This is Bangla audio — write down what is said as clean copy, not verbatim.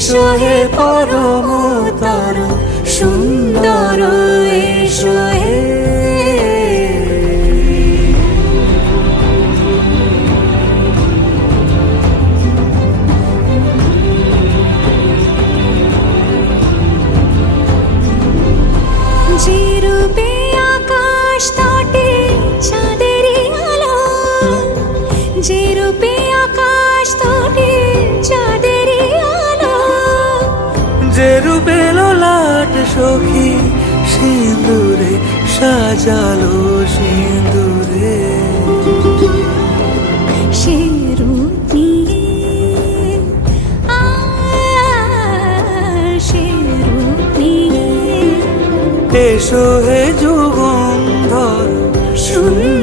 এসো হে পরমতর সুন্দর এসো হে। যে রূপে আকাশ তটে চাঁদেরই আলো, যে রূপে আকাশ তটে চাঁদেরই আলো, যে রূপে ললাট সখী সিঁদুরে সাজালো সিঁদুরে, সে রূপ নিয়ে সে রূপ নিয়ে এসো হে যুগন্ধর সুন্দর